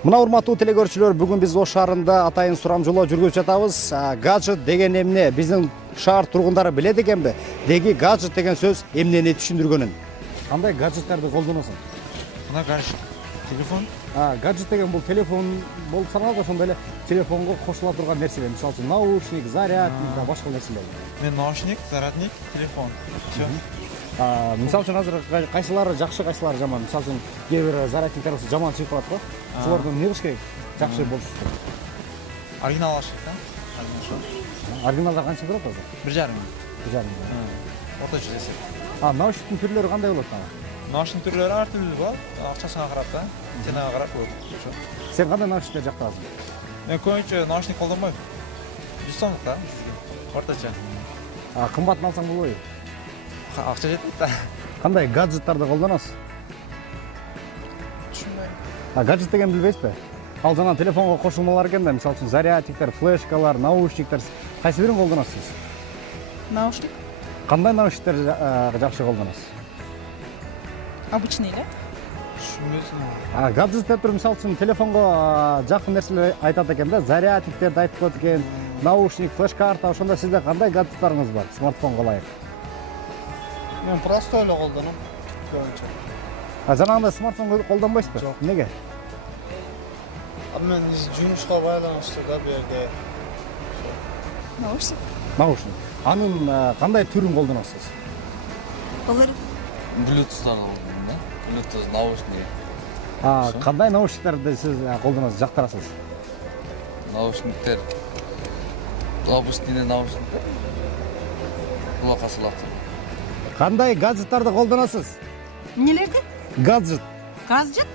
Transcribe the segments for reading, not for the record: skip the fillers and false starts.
Мына урматтуу телекөрүүчүлөр, бүгүн биз Ош шаарында атайын сурамжылоо жүргүзүп жатабыз. Гаджет деген эмне биздин шаар тургундары билет экенби? Деги гаджет деген сөз эмнени түшүндүргөнүн? Кандай гаджеттерди колдоносуң? Мына гаджет, телефон. Гаджет деген бул телефон болуп саналат, ошондой эле телефонго кошула турган нерселер. Мисалы үчүн наушник, зарядник да башка нерселер. Мен наушник, зарядник, телефон. Всё. Мисалы үчүн азыр кайсылары жакшы, кайсылары жаман. Мисалы үчүн кээ бир зарядниктер жаман чыгып калат го. Ошолордон эмне кылыш керек? Жакшы болуш үчүн. Оригинал алыш керек да. Оригиналдар канча турат азыр? 1,5. 1,5. Орточо десек. Наушниктин түрлөрү кандай болот ана? Наушник түрлөрү ар түрлүү болот. Акчасына карап да, тенага карап болот. Сен кандай наушниктер жактырасың? Мен көбүнчө наушник колдонбойм. 100 сомдук да. Орточо. Кымбатын алсаң болбойбу? Акча жетпейт да. Кандай гаджеттарды колдоносуз? Түшүнбөйм. Гаджет деген билбейсизби? Ал жана телефонго кошулмалар экен да, мисалы үчүн зарядниктер, флешкалар, наушниктер. Кайсы бирин колдоносуз? Наушник. Кандай наушниктер жакшы колдоносуз? Обычный эле. Түшүнбөйсүң. Гаджеттер туруп мисалы үчүн телефонго жакын нерселер айтат экен да, зарядниктерди айтып коет экен, наушник, флеш-карта, ошондо сизде кандай гаджеттарыңыз бар смартфонго ылайык? Мен простой эле колдоном көбүнчө. Жанагындай смартфон колдонбойсузбу? Жок. Эмнеге? Мен жумушка байланыштуу да бу жерде. Наушник. Наушник. Анын кандай түрүн колдоносуз? Олар Bluetooth'tan aldım da. Bluetooth naушник. Кандай наушниктерди сиз колдоносуз, жактырасыз? Naушниктер. Обычный наушниктер. Кулакка салат. Кандай гаджеттарды колдоносуз? эмнелерди? Гаджет. Гаджет?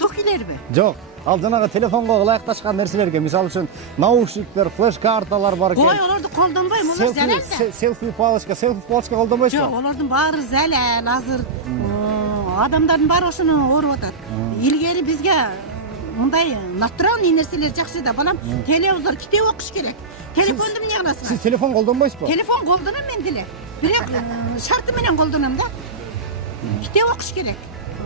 Токилерби? Жок. Ал жанагы телефонго ылайыкташкан нерселерге, мисалы үчүн наушниктер, флеш-карталар бар экен. Ой, олорду колдонбойм, олар залал да. Селфи палочка колдонбойсузбу? Жок, олордун баары залал. Азыр адамдардын баары ошону ооруп атат. Илгери бизге мындай натуральный нерселер жакшы да. Балам, телевизор, китеп окуш керек. Телефонду эмне кыласың? Сиз телефон колдонбойсузбу? Телефон колдоном мен деле. Бирок шарты менен колдоном да. Китеп окуш керек.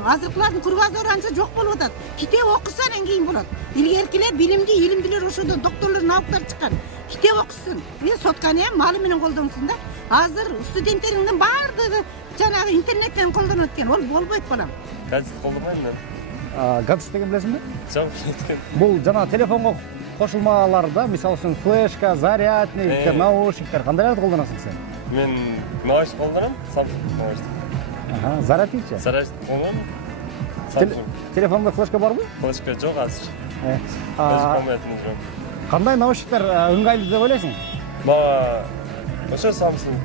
Азыркылардын курбазары анча жок болуп атат. Китеп окуса анан кийин болот. Илгеркилер билимдүү, илимдүүлөр ошодон докторлор, науктар чыккан. Китеп окусун. Мен сотканы малы менен колдонсун да. Азыр студенттериңдин баардыгы жанагы интернеттен колдонот экен. Ол болбойт балам. Гаджет колдонбойм мен. Гаджет деген билесиңби? Жок, жеткен. Бул жана телефонго кошулмалар да, мисалы үчүн флешка, зарядник, наушниктер кандайларды колдоносуң сен? Мен наушник колдоном, Samsung наушник. Зарядникчи? Зарядник колдоном. Samsung. Телефонда флешка барбы? Флешка жок азыр. Флешка Кандай колдонотун жок. наушниктер ыңгайлуу деп ойлойсуң? Мага ошо Samsung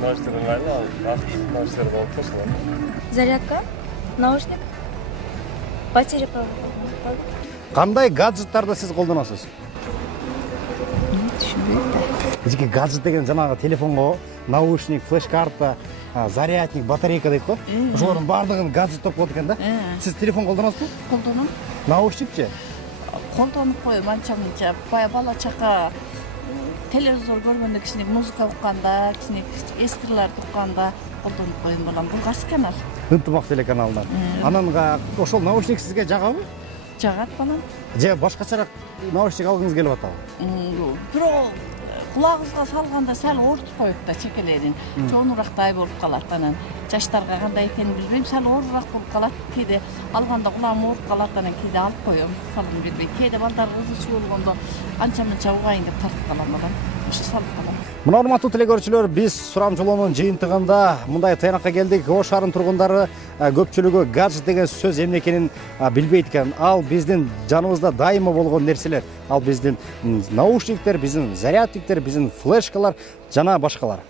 наушниктер ыңгайлуу, ал наушниктер болуп кошулат. Зарядка, наушник, батарея провод. Кандай гаджеттарды сиз колдоносуз? Түшүнбөйм да. Эки гаджет деген жанагы телефонго наушник, флеш-карта, зарядник, батарейка дейт го. Ошолордун баардыгын гаджет деп коет экен да. Сиз телефон колдоносузбу? Колдоном. Наушникчи? Колдонуп коем анча-мынча. Бая бала чака телевизор көргөндө кичине музыка укканда, кичине эскилерди укканда колдонуп коем балам. Бул кайсы канал? Ынтымак телеканалынан. Анан ошол наушник сизге жагабы? Жагат балам. Же башкачараак наушник алгыңыз келип атабы? Бирок кулагыбызга салганда сал оорутуп коет да чекелерин. Чоңурактай болуп калат анан. Жаштарга кандай экенин билбейм, сал оорураак болуп калат. Кээде алганда кулагым ооруп калат, анан кээде алып коем, салым бербей. Кээде балдар кызычуу болгондо анча-мынча угайын деп тартып калам балам. Ошо салып калам. Мына урматтуу телекөрүүчүлөр, биз сурамжылоонун жыйынтыгында мындай тыянакка келдик. Ош шаарынын тургундары көпчүлүгү гаджет деген сөз эмне экенин билбейт экен. Ал биздин жаныбызда дайыма болгон нерселер. Ал биздин наушниктер, биздин зарядниктер, биздин флешкалар жана башкалар.